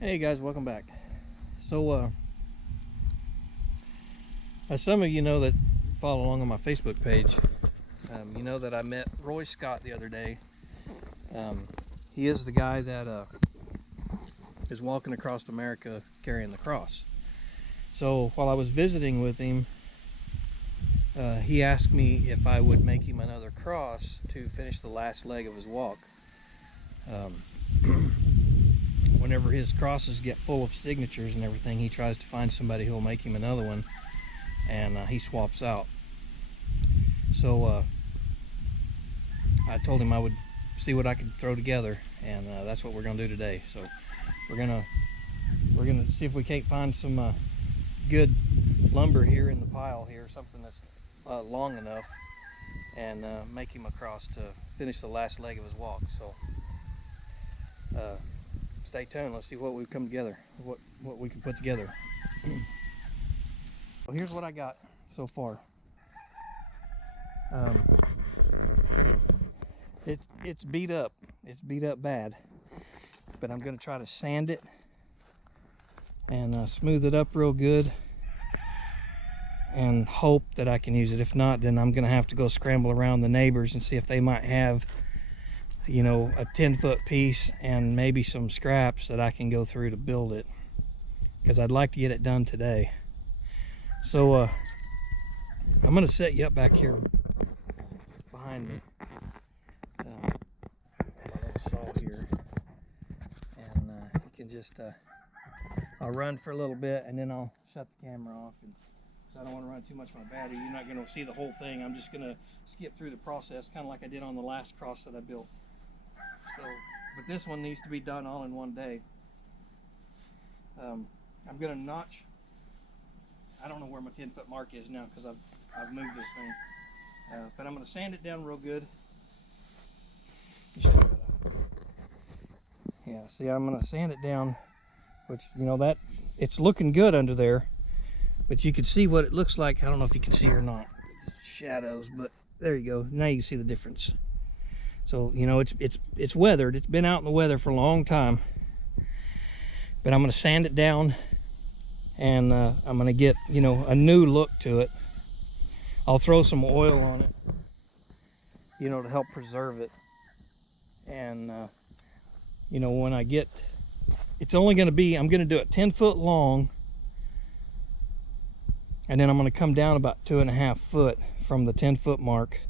Hey guys, welcome back. So, as some of you know that follow along on my Facebook page, you know that I met Roy Scott the other day. He is the guy that is walking across America carrying the cross. So while I was visiting with him, he asked me if I would make him another cross to finish the last leg of his walk. Whenever his crosses get full of signatures and everything, he tries to find somebody who will make him another one, and he swaps out. So I told him I would see what I could throw together, and that's what we're gonna do today. So we're gonna see if we can't find some good lumber here in the pile here, something that's long enough, and make him a cross to finish the last leg of his walk. So stay tuned. Let's see what we've come together, what we can put together. So here's what I got so far. It's beat up. It's beat up bad, but I'm gonna try to sand it and smooth it up real good and hope that I can use it. If not, then I'm gonna have to go scramble around the neighbors and see if they might have, you know, a 10-foot piece and maybe some scraps that I can go through to build it, because I'd like to get it done today. So I'm gonna set you up back here behind me. My little saw here, and you can just I'll run for a little bit and then I'll shut the camera off, and I don't want to run too much on my battery. You're not going to see the whole thing. I'm just going to skip through the process, kind of like I did on the last cross that I built. So, but this one needs to be done all in one day. I'm going to notch. I don't know where my 10-foot mark is now because I've moved this thing. But I'm going to sand it down real good. Yeah, see, I'm going to sand it down, which, you know, that it's looking good under there. But you can see what it looks like. I don't know if you can see or not. It's shadows, but there you go. Now you can see the difference. So, you know, it's weathered. It's been out in the weather for a long time. But I'm going to sand it down, and I'm going to get, you know, a new look to it. I'll throw some oil on it, you know, to help preserve it. And, you know, when I get, it's only going to be, I'm going to do it 10 foot long. And then I'm going to come down about 2.5 foot from the 10-foot mark,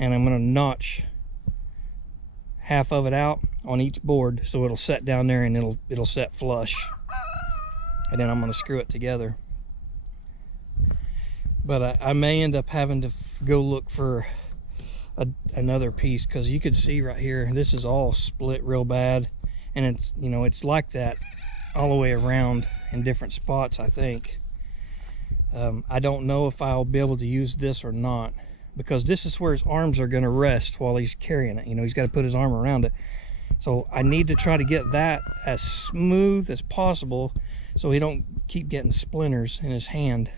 and I'm going to notch half of it out on each board so it'll set down there and it'll set flush. And then I'm going to screw it together. But I may end up having to go look for another piece, because you can see right here, this is all split real bad, and it's, you know, it's like that all the way around in different spots, I think. I don't know if I'll be able to use this or not, because this is where his arms are going to rest while he's carrying it. You know, he's got to put his arm around it. So I need to try to get that as smooth as possible so he don't keep getting splinters in his hand.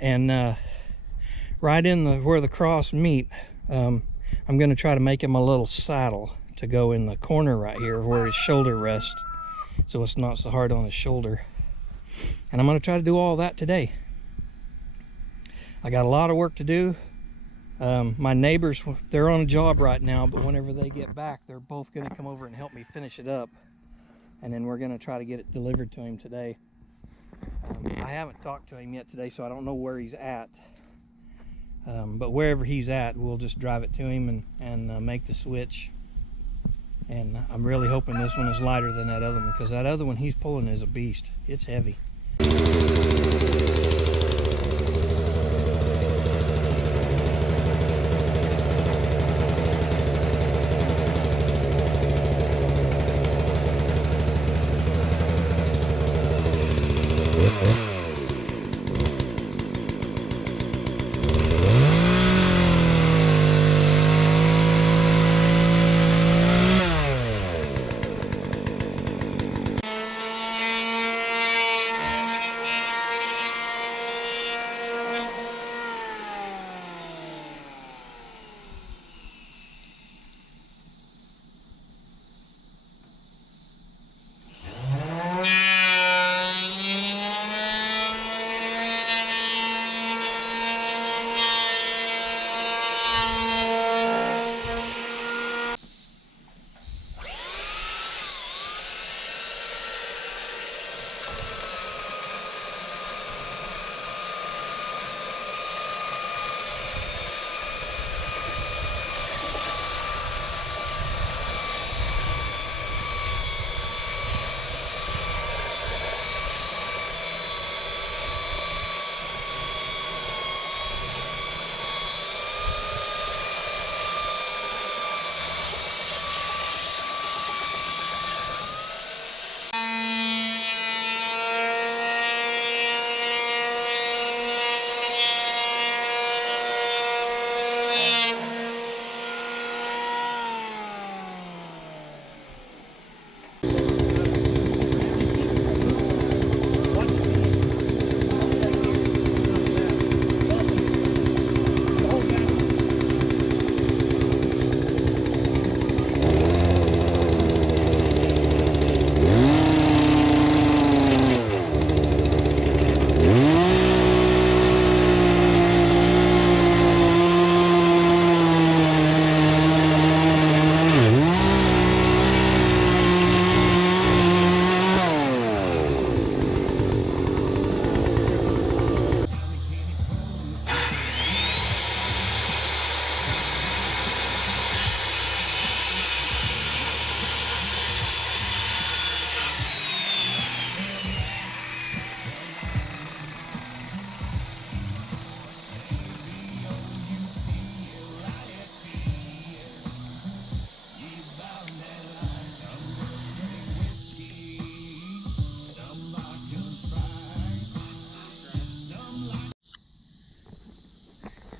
And right in where the cross meet, I'm going to try to make him a little saddle to go in the corner right here where his shoulder rests, so it's not so hard on his shoulder. And I'm going to try to do all that today. I got a lot of work to do. My neighbors, they're on a job right now, but whenever they get back, they're both going to come over and help me finish it up. And then we're going to try to get it delivered to him today. I haven't talked to him yet today, so I don't know where he's at. But wherever he's at, we'll just drive it to him and make the switch. And I'm really hoping this one is lighter than that other one, because that other one he's pulling is a beast. It's heavy.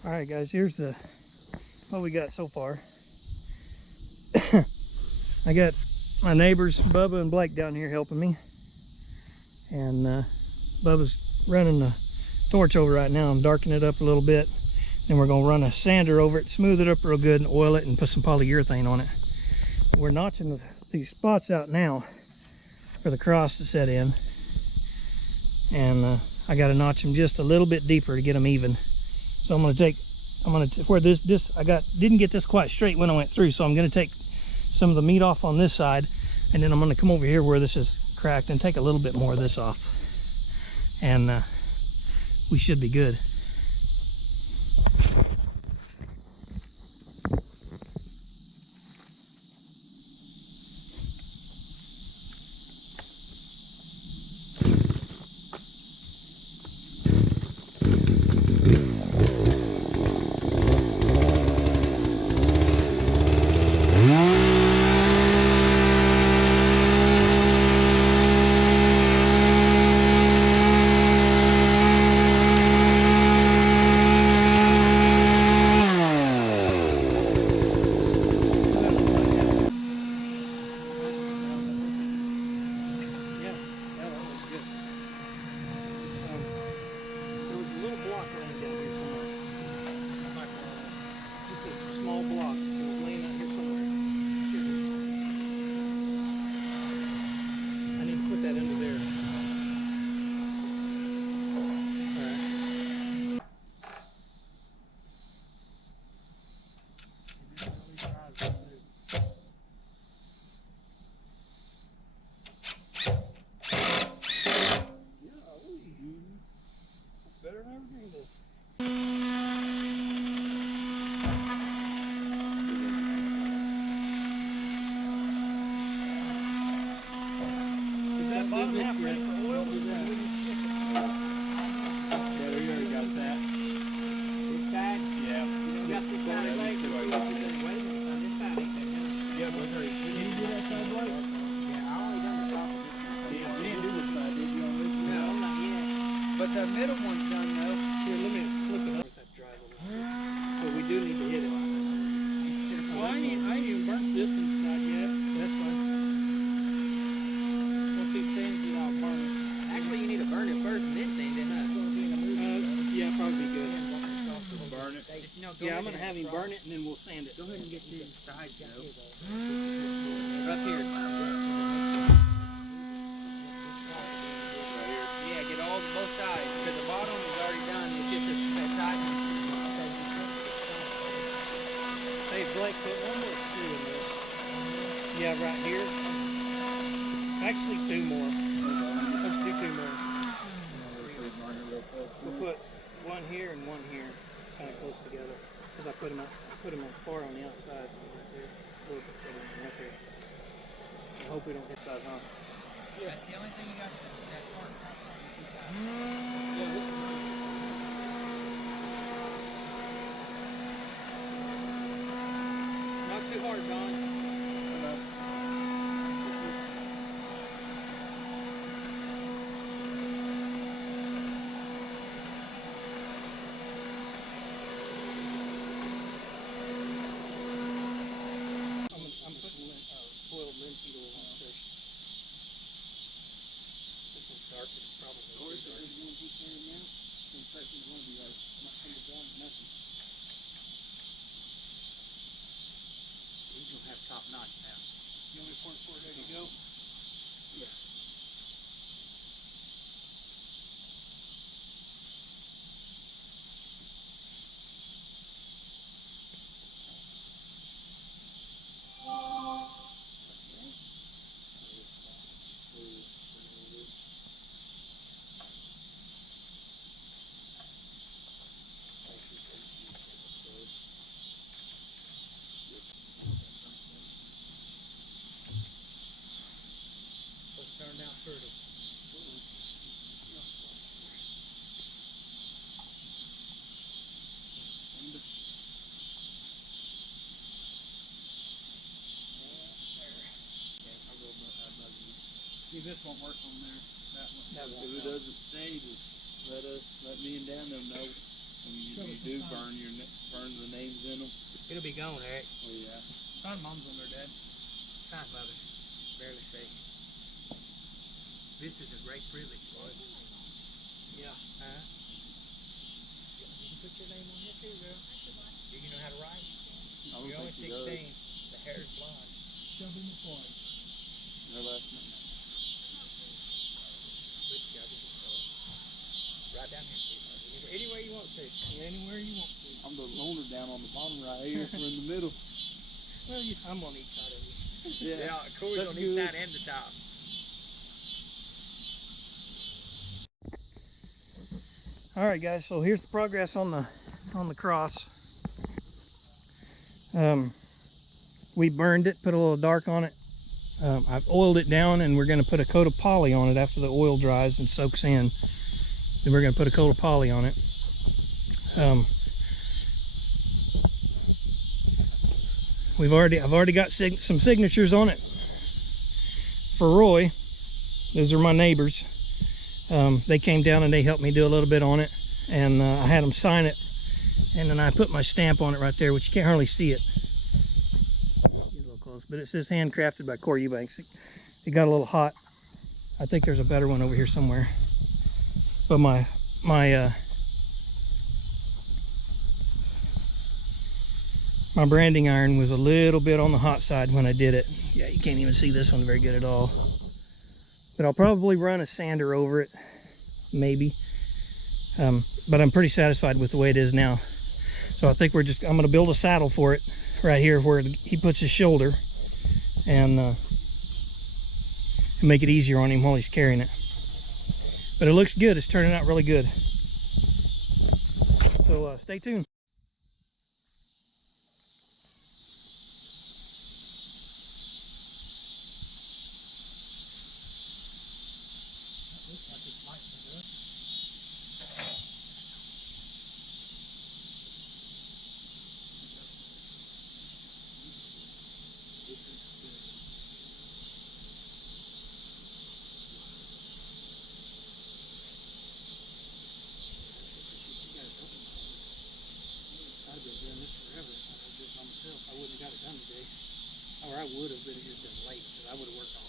All right, guys, here's what we got so far. I got my neighbors, Bubba and Blake, down here helping me. And Bubba's running the torch over right now. I'm darkening it up a little bit. Then we're gonna run a sander over it, smooth it up real good, and oil it and put some polyurethane on it. We're notching these spots out now for the cross to set in. And I gotta notch them just a little bit deeper to get them even. So I'm gonna where this I didn't get this quite straight when I went through, so I'm gonna take some of the meat off on this side, and then I'm gonna come over here where this is cracked and take a little bit more of this off. And we should be good. But the middle one's done though. Here, let me flip it up. That dry a little bit. But we do need to hit it. Well, I ain't even burnt this inside yet. That's fine. Don't keep saying you all burn it. Actually, you need to burn it first and then sand it, huh? Yeah, probably be good. Burn it. Yeah, I'm gonna have him burn it and then we'll sand it. Go ahead and get you inside, Joe. Up here. Yeah, get all both sides, because the bottom is already done. It's just that side one. Hey, Blake, put one more screw in this. Yeah, right here. Actually, two more. Let's do two more. We'll put one here and one here, kind of close together. Because I put them on far on the outside. Right there. A little bit further right there. I hope we don't hit that, huh? Yeah. That's the only thing you got that part. Not too hard, Don. I'm putting boiled linseed oil on first. This is dark, it's probably. These will have top notch now. You want me to pour it for it? There you go. Turned out fertile. See, this won't work on there. That one. If it doesn't stay, just let me and Dan know. When you do burn the names in them. It'll be gone, Eric. Oh yeah. Find mom's on there, Dad. Find mother. Barely safe. This is a great privilege, boy. Yeah. Huh? You can put your name on here too, girl. Do you know how to write? I don't You're only think he 16. does. The hair's blonde. Shove in the point. No last name. Good job. Right down here, please. Anywhere you want to. Anywhere you want to. I'm the loner down on the bottom right here. We're in the middle. Well, I'm on each side of you. Yeah. Corey's That's on each good. side and the top. All right, guys. So here's the progress on the cross. We burned it, put a little dark on it. I've oiled it down, and we're going to put a coat of poly on it after the oil dries and soaks in. Then we're going to put a coat of poly on it. I've already got some signatures on it for Roy. Those are my neighbors. They came down and they helped me do a little bit on it, and I had them sign it, and then I put my stamp on it right there, which you can't hardly see it. Get a little close, but it says handcrafted by Corey Eubanks. It got a little hot. I think there's a better one over here somewhere, but my branding iron was a little bit on the hot side when I did it. Yeah, you can't even see this one very good at all. But I'll probably run a sander over it, maybe. But I'm pretty satisfied with the way it is now. So I think I'm gonna build a saddle for it right here where he puts his shoulder, and make it easier on him while he's carrying it. But it looks good, it's turning out really good. So stay tuned. Or I would have, but it just been late because I would have worked on